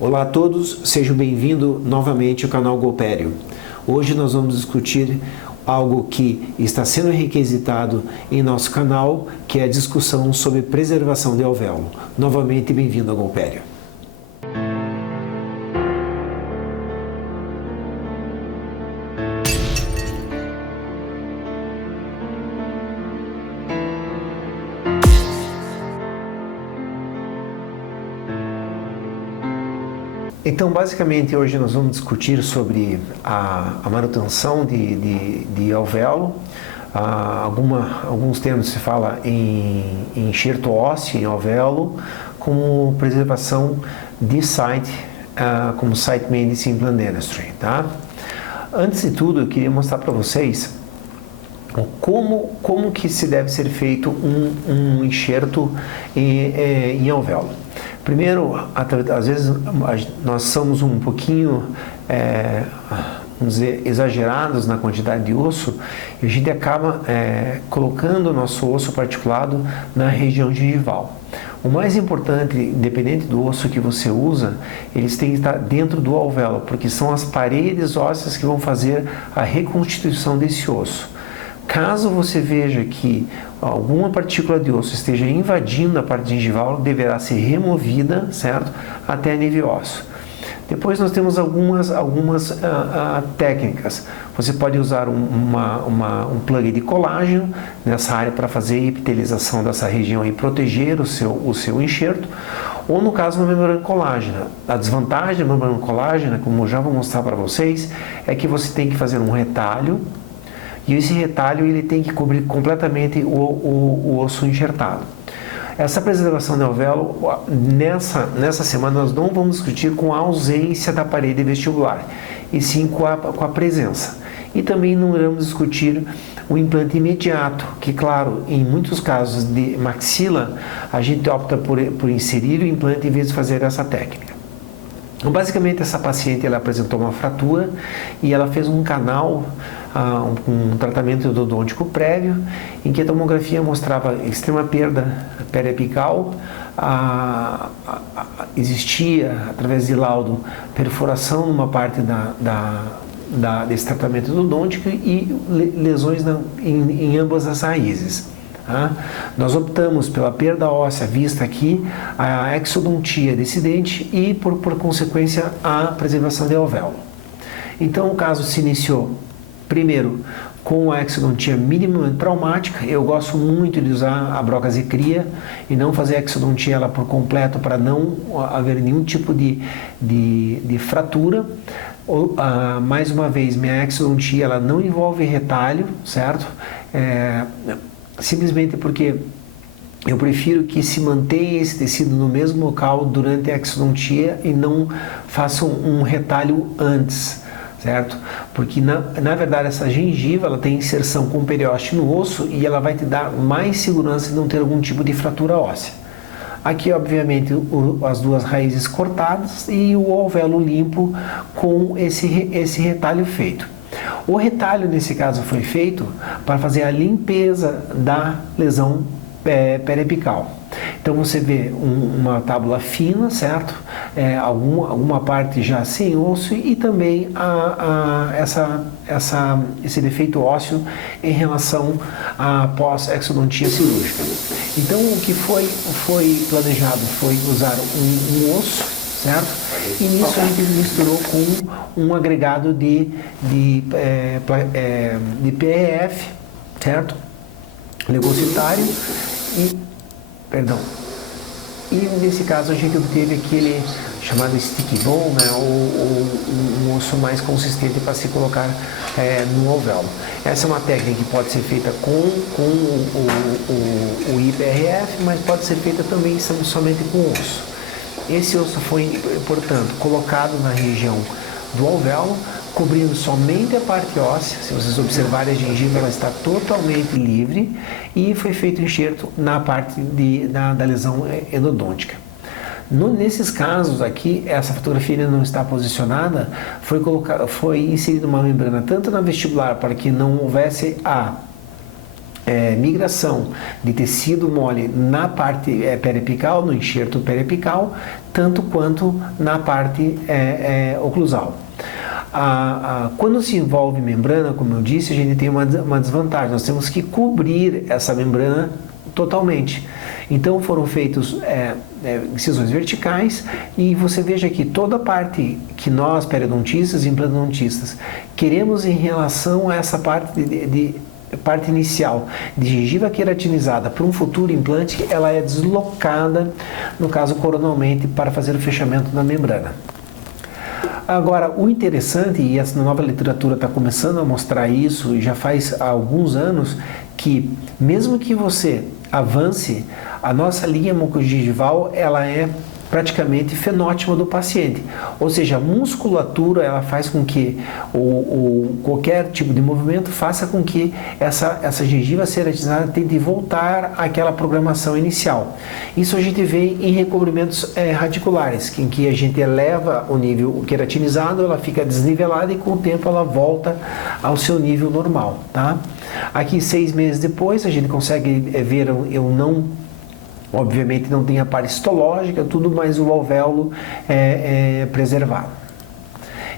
Olá a todos, sejam bem-vindos novamente ao canal Golpério. Hoje nós vamos discutir algo que está sendo requisitado em nosso canal, que é a discussão sobre preservação de alvéolo. Novamente, bem-vindo ao Golpério. Então, basicamente, hoje nós vamos discutir sobre a manutenção de alvéolo. Alguns termos se fala em enxerto ósseo em alvéolo, como preservação de site, como Site Maintenance Implant Dentistry, tá? Antes de tudo, eu queria mostrar para vocês como que se deve ser feito um enxerto em alvéolo. Primeiro, às vezes nós somos um pouquinho, vamos dizer, exagerados na quantidade de osso e a gente acaba colocando o nosso osso particulado na região gengival. O mais importante, independente do osso que você usa, eles têm que estar dentro do alvéolo, porque são as paredes ósseas que vão fazer a reconstituição desse osso. Caso você veja que alguma partícula de osso esteja invadindo a parte gengival, deverá ser removida, certo? Até nível ósseo. Depois nós temos algumas técnicas. Você pode usar um plug de colágeno nessa área para fazer a epitelização dessa região e proteger o seu enxerto. Ou no caso da membrana colágena. A desvantagem da membrana colágena, como eu já vou mostrar para vocês, é que você tem que fazer um retalho. E esse retalho ele tem que cobrir completamente o osso enxertado. Essa preservação de alvéolo, nessa semana nós não vamos discutir com a ausência da parede vestibular, e sim com a presença. E também não iremos discutir o implante imediato, que claro, em muitos casos de maxila, a gente opta por inserir o implante em vez de fazer essa técnica. Então, basicamente, essa paciente ela apresentou uma fratura e ela fez um canal, um tratamento endodôntico prévio, em que a tomografia mostrava extrema perda periapical, existia, através de laudo, perfuração numa parte desse tratamento endodôntico e lesões em ambas as raízes. Nós optamos pela perda óssea vista aqui, a exodontia desse dente e, por consequência, a preservação de alvéolo. Então, o caso se iniciou, primeiro, com a exodontia minimamente traumática. Eu gosto muito de usar a broca Zecria e não fazer a exodontia ela por completo para não haver nenhum tipo de fratura. Mais uma vez, minha exodontia ela não envolve retalho, certo? Simplesmente porque eu prefiro que se mantenha esse tecido no mesmo local durante a exodontia e não façam um retalho antes, certo? Porque na verdade essa gengiva ela tem inserção com periósteo no osso e ela vai te dar mais segurança de não ter algum tipo de fratura óssea. Aqui, obviamente, as duas raízes cortadas e o alvéolo limpo com esse retalho feito. O retalho, nesse caso, foi feito para fazer a limpeza da lesão periapical. Então, você vê uma tábula fina, certo? Alguma parte já sem osso e também esse defeito ósseo em relação à pós-exodontia cirúrgica. Então, o que foi planejado foi usar um osso, certo? E nisso a gente misturou com um agregado de PRF, certo? Legocitário e nesse caso a gente obteve aquele chamado sticky bone, né? ou um osso mais consistente para se colocar no alvéolo. Essa é uma técnica que pode ser feita com o IPRF, mas pode ser feita também somente com osso. Esse osso foi, portanto, colocado na região do alvéolo, cobrindo somente a parte óssea. Se vocês observarem, a gengiva ela está totalmente livre e foi feito o enxerto na parte da lesão endodôntica. Nesses casos aqui, essa fotografia ainda não está posicionada, foi inserida uma membrana tanto na vestibular para que não houvesse migração de tecido mole na parte periapical, no enxerto periapical, tanto quanto na parte oclusal. Quando se envolve membrana, como eu disse, a gente tem uma desvantagem, nós temos que cobrir essa membrana totalmente. Então foram feitos incisões verticais e você veja que toda a parte que nós, periodontistas e implantodontistas, queremos em relação a essa parte parte inicial de gengiva queratinizada para um futuro implante, ela é deslocada, no caso coronalmente, para fazer o fechamento da membrana. Agora, o interessante, e essa nova literatura está começando a mostrar isso, já faz alguns anos, que mesmo que você avance, a nossa linha mucogengival, ela é praticamente fenótipo do paciente, ou seja, a musculatura ela faz com que qualquer tipo de movimento faça com que essa gengiva queratinizada tente voltar àquela programação inicial. Isso a gente vê em recobrimentos radiculares, em que a gente eleva o nível queratinizado, ela fica desnivelada e com o tempo ela volta ao seu nível normal, tá? Aqui 6 meses depois a gente consegue ver obviamente não tem a parte histológica, tudo, mas o alvéolo é preservado.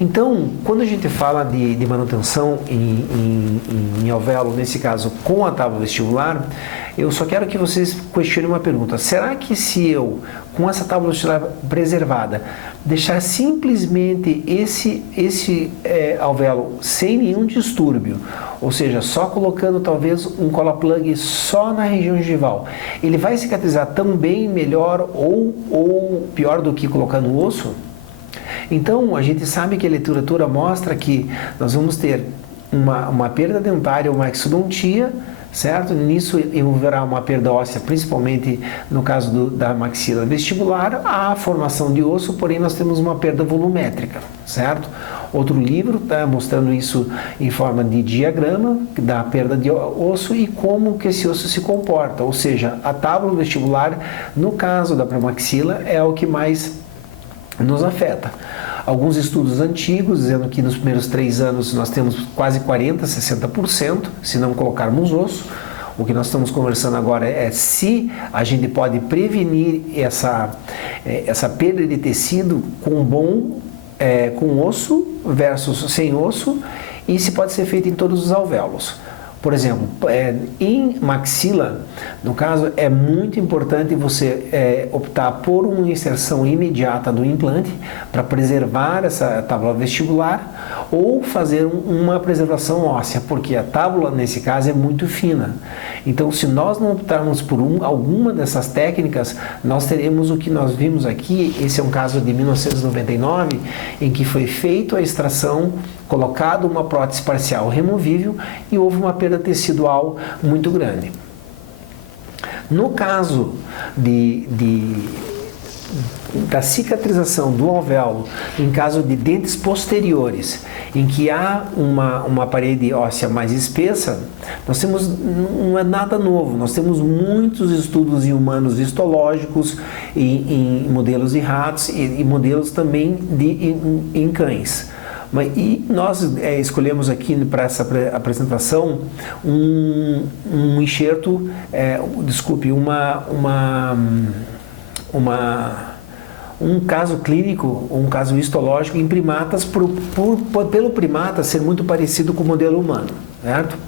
Então, quando a gente fala de manutenção em alvéolo, nesse caso com a tábua vestibular, eu só quero que vocês questionem uma pergunta. Será que se eu, com essa tábua vestibular preservada, deixar simplesmente esse alvéolo sem nenhum distúrbio, ou seja, só colocando talvez um cola-plug só na região gengival, ele vai cicatrizar tão bem, melhor ou pior do que colocando o osso? Então, a gente sabe que a literatura mostra que nós vamos ter uma perda dentária, uma exodontia, certo? Nisso envolverá uma perda óssea, principalmente no caso da maxila vestibular, a formação de osso, porém nós temos uma perda volumétrica, certo? Outro livro está mostrando isso em forma de diagrama da perda de osso e como que esse osso se comporta, ou seja, a tábua vestibular, no caso da premaxila, é o que mais nos afeta. Alguns estudos antigos dizendo que nos primeiros 3 anos nós temos quase 40%, 60%, se não colocarmos osso. O que nós estamos conversando agora é se a gente pode prevenir essa perda de tecido com osso versus sem osso, e se pode ser feito em todos os alvéolos. Por exemplo, em maxila, no caso, é muito importante você optar por uma inserção imediata do implante para preservar essa tábua vestibular ou fazer uma preservação óssea, porque a tábua, nesse caso, é muito fina. Então, se nós não optarmos por alguma dessas técnicas, nós teremos o que nós vimos aqui. Esse é um caso de 1999, em que foi feita a extração, colocado uma prótese parcial removível e houve uma perda tecidual muito grande. No caso da cicatrização do alvéolo, em caso de dentes posteriores, em que há uma parede óssea mais espessa, nós temos, não é nada novo, nós temos muitos estudos em humanos histológicos, em modelos de ratos e modelos também em cães. E nós escolhemos aqui para essa apresentação um enxerto, um caso clínico, um caso histológico em primatas, pelo primata ser muito parecido com o modelo humano, certo?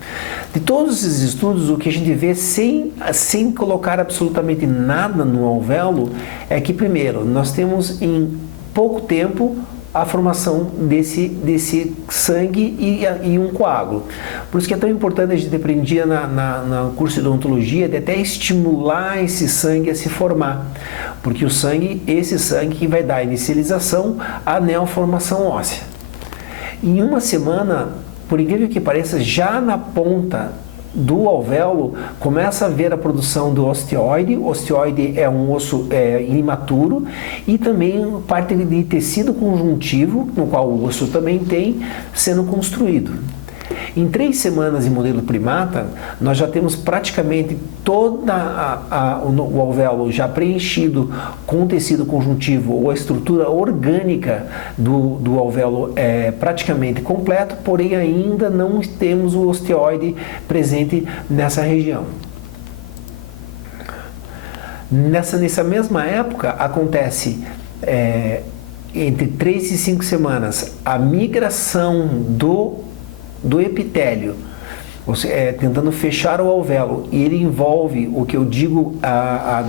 De todos esses estudos, o que a gente vê sem colocar absolutamente nada no alvéolo é que, primeiro, nós temos em pouco tempo a formação desse sangue e um coágulo. Por isso que é tão importante, a gente aprendia no curso de odontologia, de até estimular esse sangue a se formar, porque esse sangue que vai dar inicialização à neoformação óssea. Em uma semana, por incrível que pareça, já na ponta do alvéolo começa a ver a produção do osteoide. O osteoide é um osso imaturo e também parte de tecido conjuntivo, no qual o osso também tem, sendo construído. Em 3 semanas em modelo primata, nós já temos praticamente toda o alvéolo já preenchido com tecido conjuntivo, ou a estrutura orgânica do alvéolo é praticamente completa, porém ainda não temos o osteoide presente nessa região. Nessa mesma época acontece entre 3 e 5 semanas a migração do epitélio, tentando fechar o alvéolo, e ele envolve o que eu digo a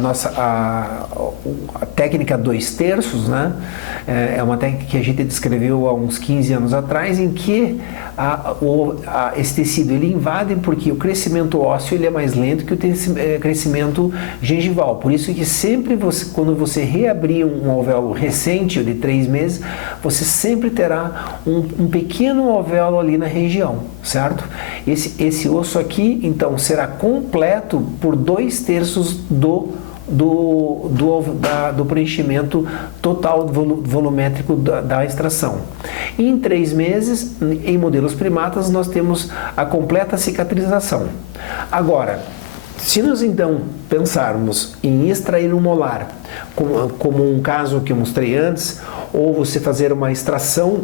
técnica 2/3, né? É uma técnica que a gente descreveu há uns 15 anos atrás, em que esse tecido ele invade, porque o crescimento ósseo ele é mais lento que o crescimento gengival. Por isso que sempre quando você reabrir um alvéolo recente, de 3 meses, você sempre terá um pequeno alvéolo ali na região, certo? Esse osso aqui, então, será completo por 2/3 do preenchimento total volumétrico da extração. Em 3 meses, em modelos primatas, nós temos a completa cicatrização. Agora, se nós então pensarmos em extrair um molar, como um caso que eu mostrei antes, ou você fazer uma extração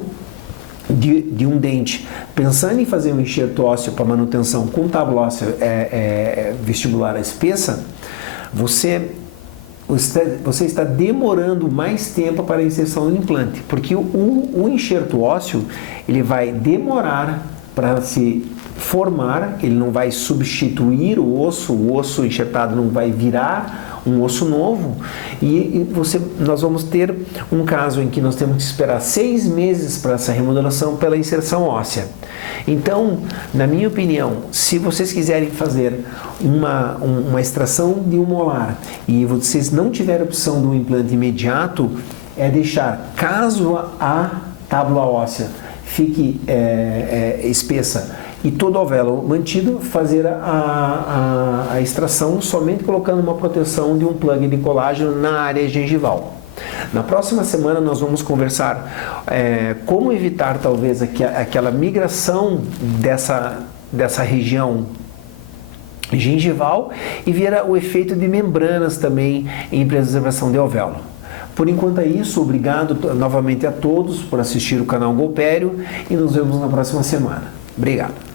de um dente, pensando em fazer um enxerto ósseo para manutenção com tábua óssea vestibular espessa, você está demorando mais tempo para a inserção do implante, porque o enxerto ósseo ele vai demorar para se formar, ele não vai substituir o osso enxertado não vai virar um osso novo, e nós vamos ter um caso em que nós temos que esperar 6 meses para essa remodelação pela inserção óssea. Então, na minha opinião, se vocês quiserem fazer uma extração de um molar e vocês não tiverem opção do implante imediato, é deixar, caso a tábua óssea fique espessa e todo o alvéolo mantido, fazer a extração somente colocando uma proteção de um plug de colágeno na área gengival. Na próxima semana nós vamos conversar como evitar talvez aquela migração dessa região gengival e ver o efeito de membranas também em preservação de alvéolo. Por enquanto é isso, obrigado novamente a todos por assistir o canal Golpério e nos vemos na próxima semana. Obrigado.